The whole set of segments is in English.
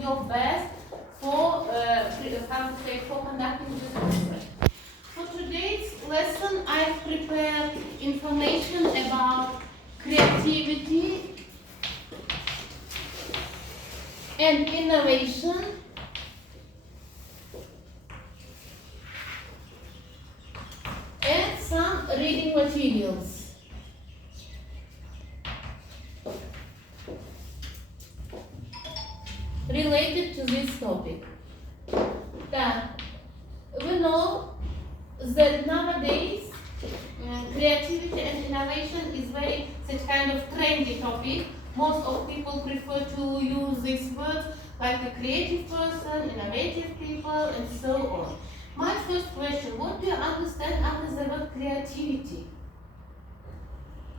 your best for for conducting this research. For today's lesson, I've prepared information about creativity and innovation, and some reading materials. Related to this topic. That we know that nowadays creativity and innovation is very such kind of trendy topic. Most of people prefer to use these words like a creative person, innovative people, and so on. My first question, what do you understand under the word creativity?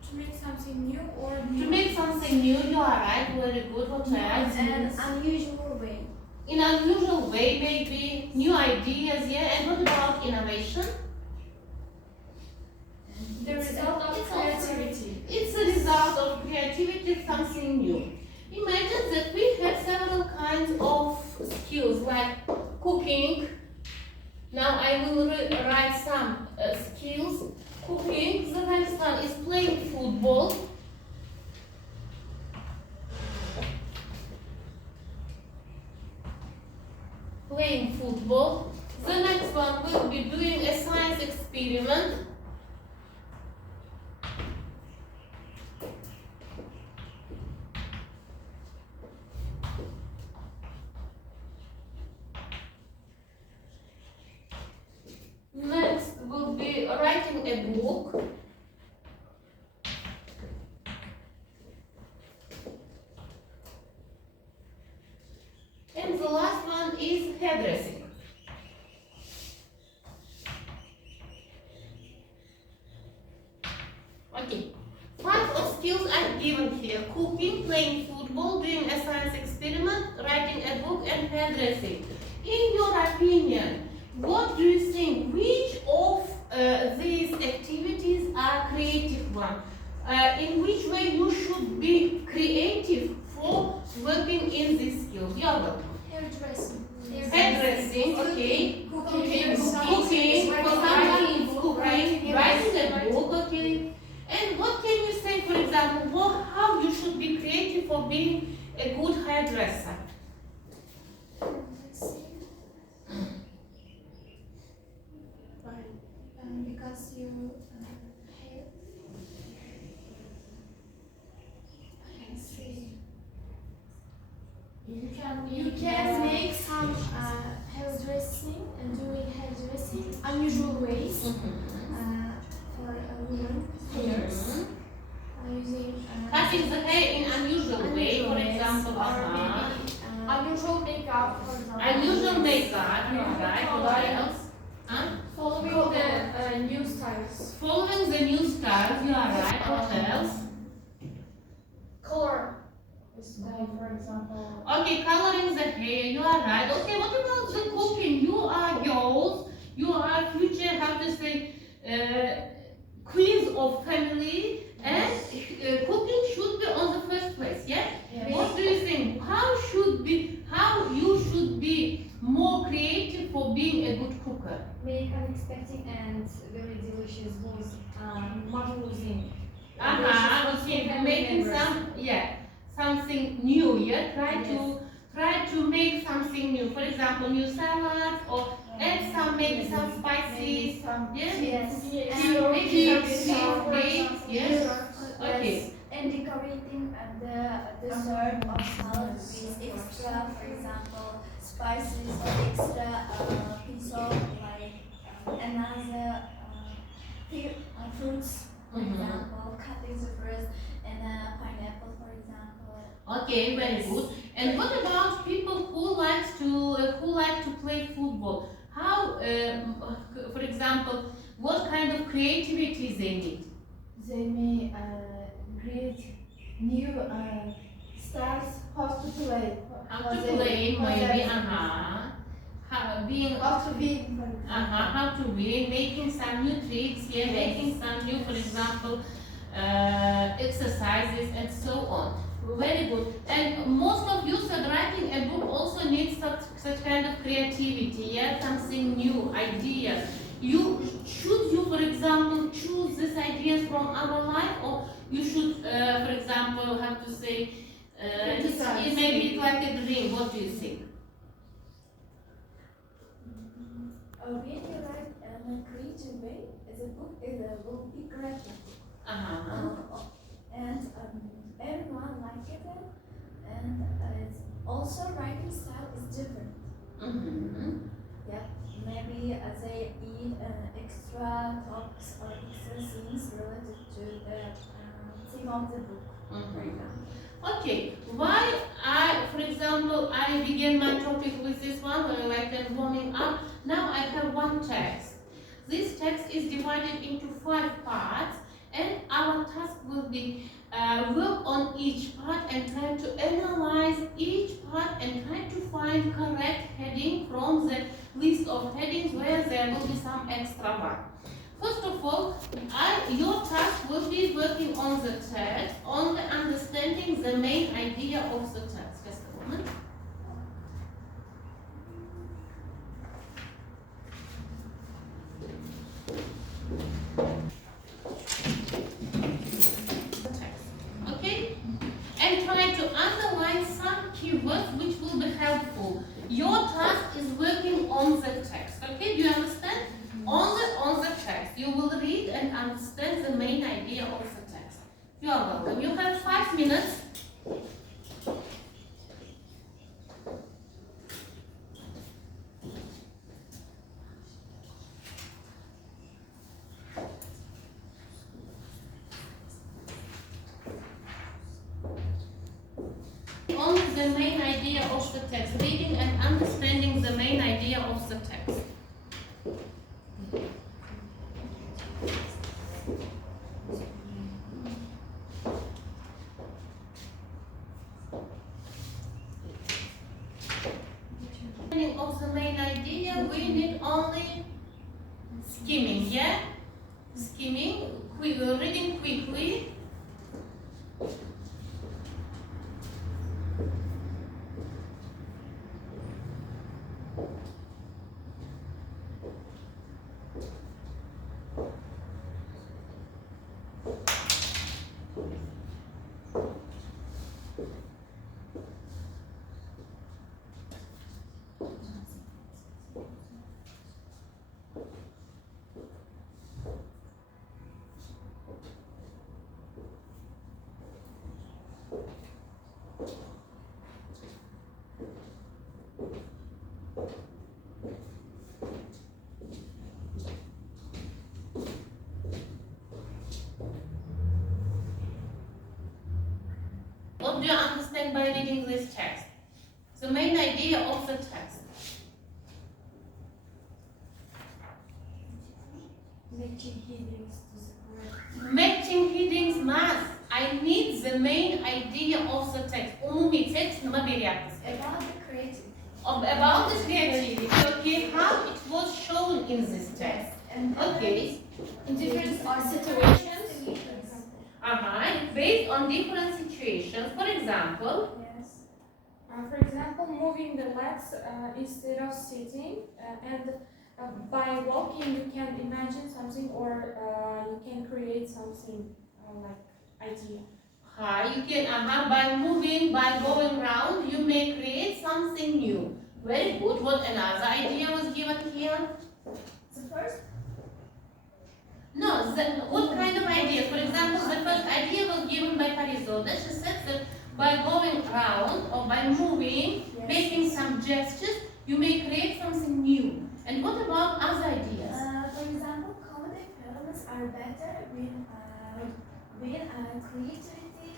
To make something new or To make something new, you are right, very good. What else? in an unusual way. In an unusual way, maybe new ideas, yeah. And what about innovation? The result of creativity. It's a result of creativity, something new. Imagine that we have several kinds of skills like cooking. Now I will write some skills. Cooking, the next one is playing football. Playing football. The next one will be doing a science experiment. Next will be writing a book. And the last one is hairdressing. Okay, 5 of skills I've given here: cooking, playing football, doing a science experiment, writing a book, and hairdressing. In your opinion, what do you think? Which of these activities are creative ones? In which way you should be creative for working in these skills? You are welcome. Hairdressing. Hairdressing, okay. Cooking. For somebody is cooking, writing a book, okay. And what can you say, for example, how you should be creative for being a good hairdresser? Because you you can make some hairdressing and doing hairdressing unusual ways for women hairs using Cutting the hair in unusual way, for example, or maybe unusual makeup, for example. unusual makeup, you are right. What else? Following the new styles. Following the new styles, you are right. What else? Color style, for example. Okay, coloring the hair, you are right. Okay, what about the cooking? You are girls, you are future, how to say, queens of family, and cooking should be on the first place, yeah? Yes. What do you think? How you should be more creative for being a good cooker? Make unexpected and very delicious was not losing. Okay, making something new, yeah? Try to make something new. For example, new salads or add maybe some spices. Yes. And maybe some cakes, yes? Okay. And decorating the dessert or salad with extra, for example, spices or extra piece of like another fruits, for example, cutting the fruits and pineapple, for example. Okay, very good. And what about people who like to play football? How, for example, what kind of creativity they need? They may create new styles how to play. How to play, maybe, how to be making some new tricks, yeah, making some new, for example, exercises and so on. Very good. And most of you said writing a book also such kind of creativity, yeah, something new, ideas. Should you, for example, choose these ideas from our life, or you should, for example, have to say, maybe it's like a dream. What do you think? When you write in a creative way, the book will be great. And everyone like it, and it's also writing style is different. Yeah, maybe they need extra talks or extra scenes related to the theme of the book, for example. Okay, why for example, I began my topic with this one, like warming up. Now I have one text. This text is divided into 5 parts, and our task will be work on each part and try to analyze each part and try to find correct heading from the list of headings where there will be some extra one. First of all, your task will be working on the text, only understanding the main idea of the text. Just a moment. Okay? And try to underline some keywords which will be helpful. Your task is working on the text. Okay? Do you understand? Only on the text. You will read and understand the main idea of the text. You are welcome. You have 5 minutes. Only the main idea of the text. Reading and understanding the main idea of the text. Of the main idea, we need only skimming, yeah? Skimming, reading quickly. What do you understand by reading this text? The main idea of the text. Matching headings to the correct. Matching headings must. I need the main idea of the text. Umumi text About the creativity. About the creativity. Okay, how it was shown in this text. And Okay. In different situations. Based on different situations. For example, Yes. For example, moving the legs instead of sitting, and by walking you can imagine something, or you can create something like idea. you can by moving, by going round, you may create something new. Very good. What another idea was given here? The first. No, what kind of ideas? For example, the first idea was given by Parizoda. She said that by going around or by moving, Yes. making some gestures, you may create something new. And what about other ideas? For example, comedy films are better when creativity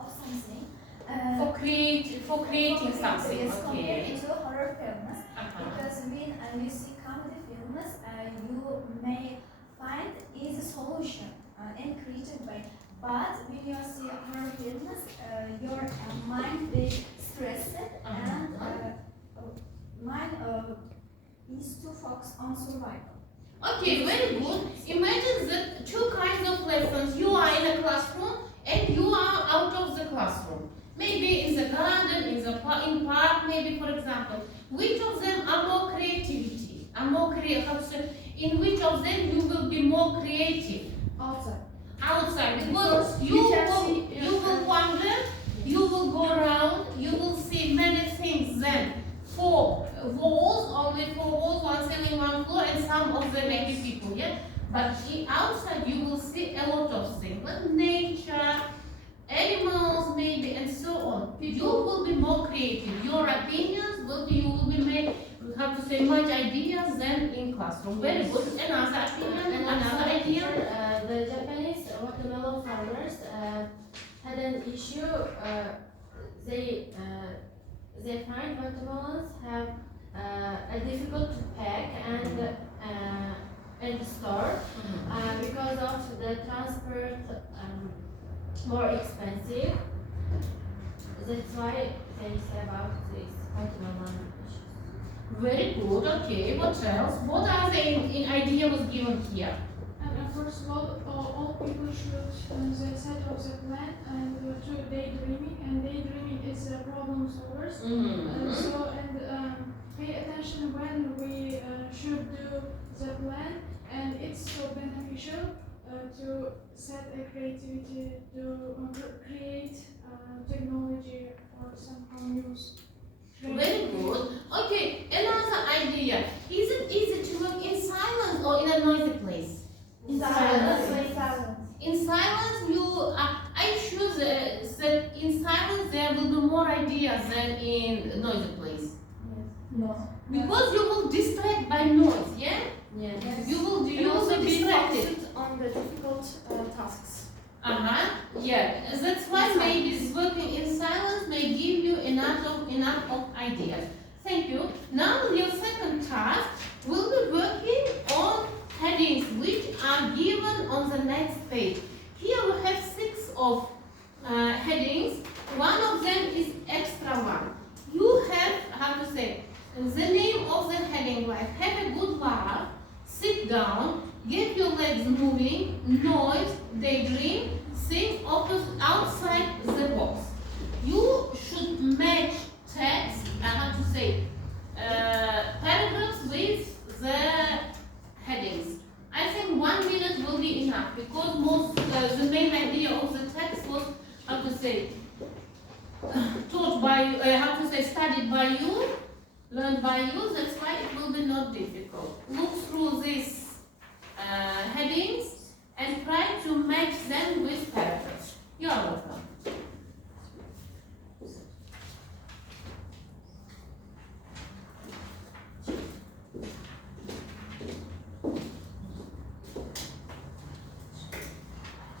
of something. For creating something. Yes, compared Okay. to horror films. Because when you see comedy films, you may find easy solution in creative way. But when you see horror films, your mind is stressed and mind is to focus on survival. Okay, very good. Imagine that 2 kinds of lessons. You are in a classroom and you are out of the classroom. maybe in the garden, in park, maybe for example. Which of them are more creativity? In which of them you will be more creative? Outside, because you will wander, you will go around, you will see many things then. Only four walls, one ceiling, one floor, and some of them may be people, yeah? But outside you will see a lot of things, like nature, animals maybe, and so on. You will be more creative. Your opinions you will be made, much ideas than in classroom. Very good. Another opinion, another idea. The Japanese watermelon farmers had an issue. They find watermelons have a difficult to pack and store because of the transport more expensive. That's why they say about this watermelon issues. Very good. Okay. What else? What other idea was given here? And first of all people should set up the plan and to daydreaming, and daydreaming is a problem solvers. Pay attention when we should do the plan, and it's so beneficial to set a creativity to create technology or somehow use. Very good. Okay. Another idea. Is it easy to work in silence or in a noisy place? In silence. In silence, I choose that in silence there will be more ideas than in noisy place. No. Because you will distract by noise, yeah? Yes. You will be distracted. On the difficult tasks. Yeah. That's why maybe working in silence may give you enough of ideas. Thank you. Now your second task will be working on headings which are given on the next page. Here we have 6 of headings. One of them is extra one. You have, the name of the heading, like have a good laugh, sit down, get your legs moving, noise, daydream, think outside the box. You should match text, paragraphs with the headings. I think 1 minute will be enough because the main idea of the text was taught by you, studied by you, learned by you. That's why it will be not difficult. Look through these headings and try to match them with paragraphs. You are welcome.